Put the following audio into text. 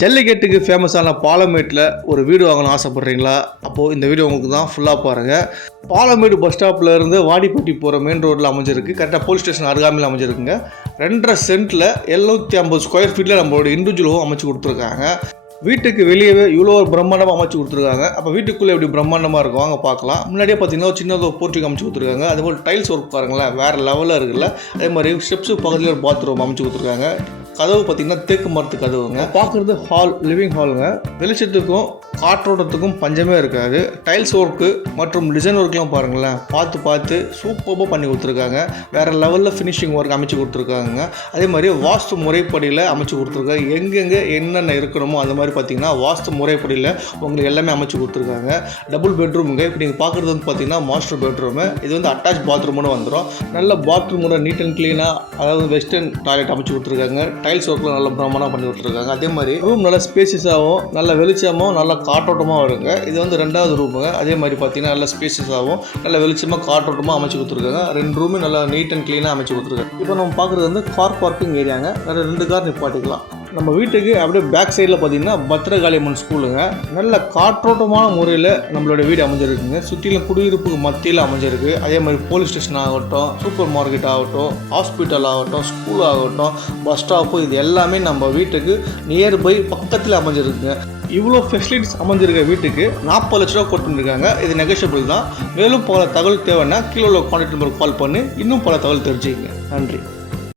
ஜல்லிக்கட்டுக்கு ஃபேமஸான பாலமேட்டில் ஒரு வீடு வாங்கணும்னு ஆசைப்பட்றீங்களா? அப்போது இந்த வீடியோ உங்களுக்கு தான் ஃபுல்லாக பாருங்கள். பாலமேடு பஸ் ஸ்டாப்பில் இருந்து வாடிப்பட்டி போகிற மெயின் ரோட்டில் அமைஞ்சிருக்கு. கரெக்டாக போலீஸ் ஸ்டேஷன் அருகாமையில் அமைஞ்சிருக்குங்க. 2.5 சென்ட்டில் 750 ஸ்கொயர் ஃபீட்டில் நம்மளோட இண்டிவிஜுவல் ஹோம் அமைச்சு கொடுத்துருக்காங்க. வீட்டுக்கு வெளியவே இவ்வளோ ஒரு பிரம்மாண்டமாக அமைச்சு கொடுத்துருக்காங்க. அப்போ வீட்டுக்குள்ளே எப்படி பிரம்மாண்டமாக இருக்கும் வாங்க பார்க்கலாம். முன்னாடியே பார்த்தீங்கன்னா ஒரு சின்னதாக ஒரு போர்ட்டிக் அமைச்சு கொடுத்துருக்காங்க. அதுபோல் டைல்ஸ் ஒர்க் பாருங்களேன், வேறு லெவலில் இருக்குல்ல. அதே மாதிரி ஸ்டெப்ஸு பக்கத்துலேயே ஒரு பாத்ரூம் அமைச்சு கொடுத்துருக்காங்க. கதவு பார்த்தீங்கன்னா தேக்கு மரத்து கதவுங்க. பார்க்குறது ஹால், லிவிங் ஹாலுங்க. வெளிச்சத்துக்கும் காற்றோட்டத்துக்கும் பஞ்சமே இருக்காது. டைல்ஸ் ஒர்க்கு மற்றும் டிசைன் ஒர்க்லாம் பாருங்களேன், பார்த்து சூப்பராக பண்ணி கொடுத்துருக்காங்க. வேறு லெவலில் ஃபினிஷிங் ஒர்க் அமைச்சு கொடுத்துருக்காங்க. அதே மாதிரி வாஸ்து முறைப்படியில் அமைச்சு கொடுத்துருக்காங்க. எங்கெங்கே என்னென்ன இருக்கணுமோ அந்த மாதிரி பார்த்தீங்கன்னா வாஸ்து முறைப்படியில் உங்களுக்கு எல்லாமே அமைச்சு கொடுத்துருக்காங்க. டபுள் பெட்ரூமுங்க. இப்போ நீங்கள் பார்க்குறது வந்து பார்த்தீங்கன்னா மாஸ்டர் பெட்ரூமு. இது வந்து அட்டாச் பாத்ரூம்னு வந்துடும். நல்ல பாத்ரூமோட நீட் அண்ட் க்ளீனாக, அதாவது வெஸ்டர்ன் டாய்லெட் அமைச்சு கொடுத்துருக்காங்க. டைல்ஸ் ஒர்க்கில் நல்ல பிரமாண்டமாக பண்ணி கொடுத்துருக்காங்க. அதே மாதிரி ரூம் நல்லா ஸ்பேசியஸாகவும் நல்ல வெளிச்சமும் நல்ல காற்றோட்டமாக வருங்க. இது வந்து 2வது ரூமுங்க. அதே மாதிரி பார்த்தீங்கன்னா நல்ல ஸ்பேசியஸாகவும் நல்ல வெளிச்சமாக காற்றோட்டமாக அமைச்சு கொடுத்துருக்காங்க. 2 ரூமே நல்லா நீட் அண்ட் க்ளீனாக அமைச்சு கொடுத்துருக்காங்க. இப்போ நம்ம பார்க்குறது வந்து கார் பார்க்கிங் ஏரியாங்க. நிறைய 2 கார் நிப்பாட்டிக்கலாம். நம்ம வீட்டுக்கு அப்படியே பேக் சைடில் பார்த்தீங்கன்னா பத்திரகாளியம்மன் ஸ்கூலுங்க. நல்ல காற்றோட்டமான முறையில் நம்மளோட வீடு அமைஞ்சிருக்குங்க. சுற்றிலும் குடியிருப்புக்கு மத்தியில் அமைஞ்சிருக்கு. அதே மாதிரி போலீஸ் ஸ்டேஷன் ஆகட்டும், சூப்பர் மார்க்கெட் ஆகட்டும், ஹாஸ்பிட்டல் ஆகட்டும், ஸ்கூல் ஆகட்டும், பஸ் ஸ்டாப்பு, இது எல்லாமே நம்ம வீட்டுக்கு நியர்பை பக்கத்தில் அமைஞ்சிருக்குங்க. இவ்வளோ ஃபெசிலிட்டிஸ் அமைஞ்சிருக்க வீட்டுக்கு 40 லட்ச ரூபா கொடுத்துருக்காங்க. இது நெகோஷியபிள் தான். மேலும் பல தகவல் தேவைன்னா கீழே உள்ள கான்டாக்ட் நம்பருக்கு கால் பண்ணி இன்னும் பல தகவல் தெரிஞ்சுக்கங்க. நன்றி.